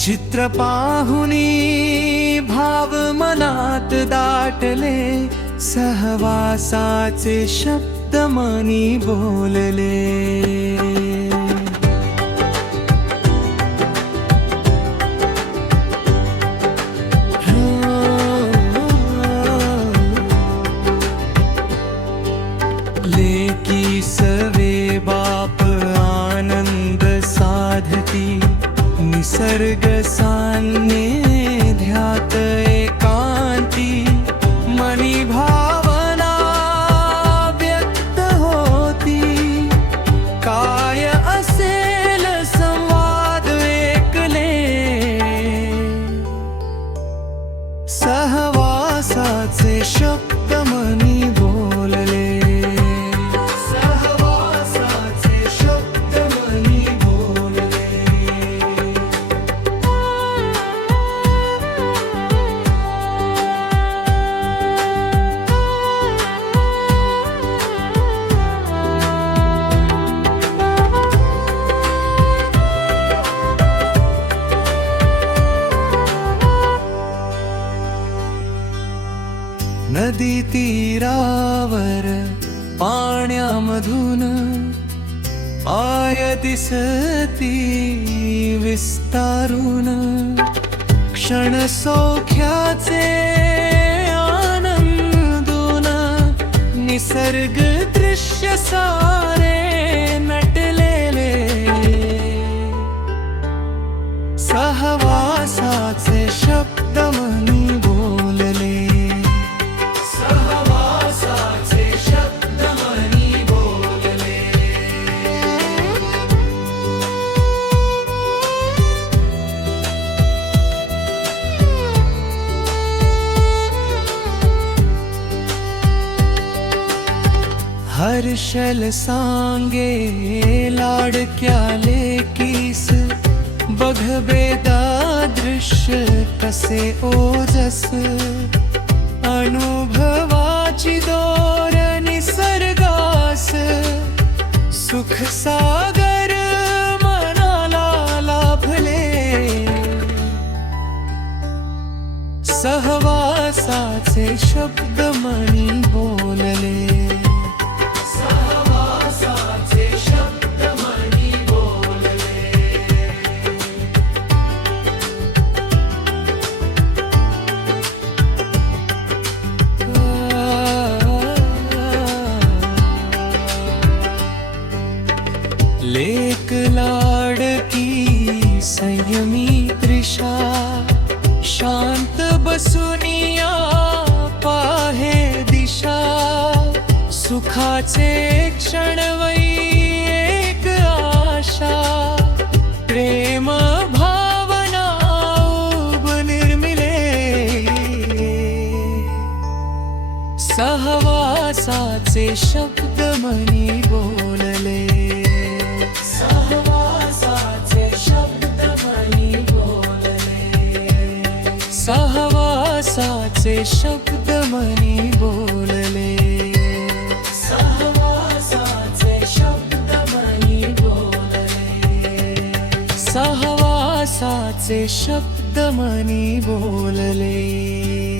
चित्र पाहुनी भाव मनात दाटले सहवासाचे शब्द मनी बोलले. निसर्ग सान्ने ध्यात एकांती मनी भावना व्यक्त होती. काय असेल संवाद एकले? सहवासाचे शब्द नदी तीरावर पाण्यामधून पाय दिसती विस्तारून. क्षण सौख्याचे आनंदून निसर्ग दृश्य सा हर्षल लाडक्या लेकीस बघ बेदा दृश्य कसे ओजस? अनुभवाची दोर निसर्गास सुख सागर सुखाचे क्षण वै एक आशा. प्रेम भावना उब निर्मिले. सहवासाचे शब्द मनी बोलले. सहवासाचे शब्द मनी बोलले. सहवासाचे शब्द सहवासाचे शब्द मनी बोलले.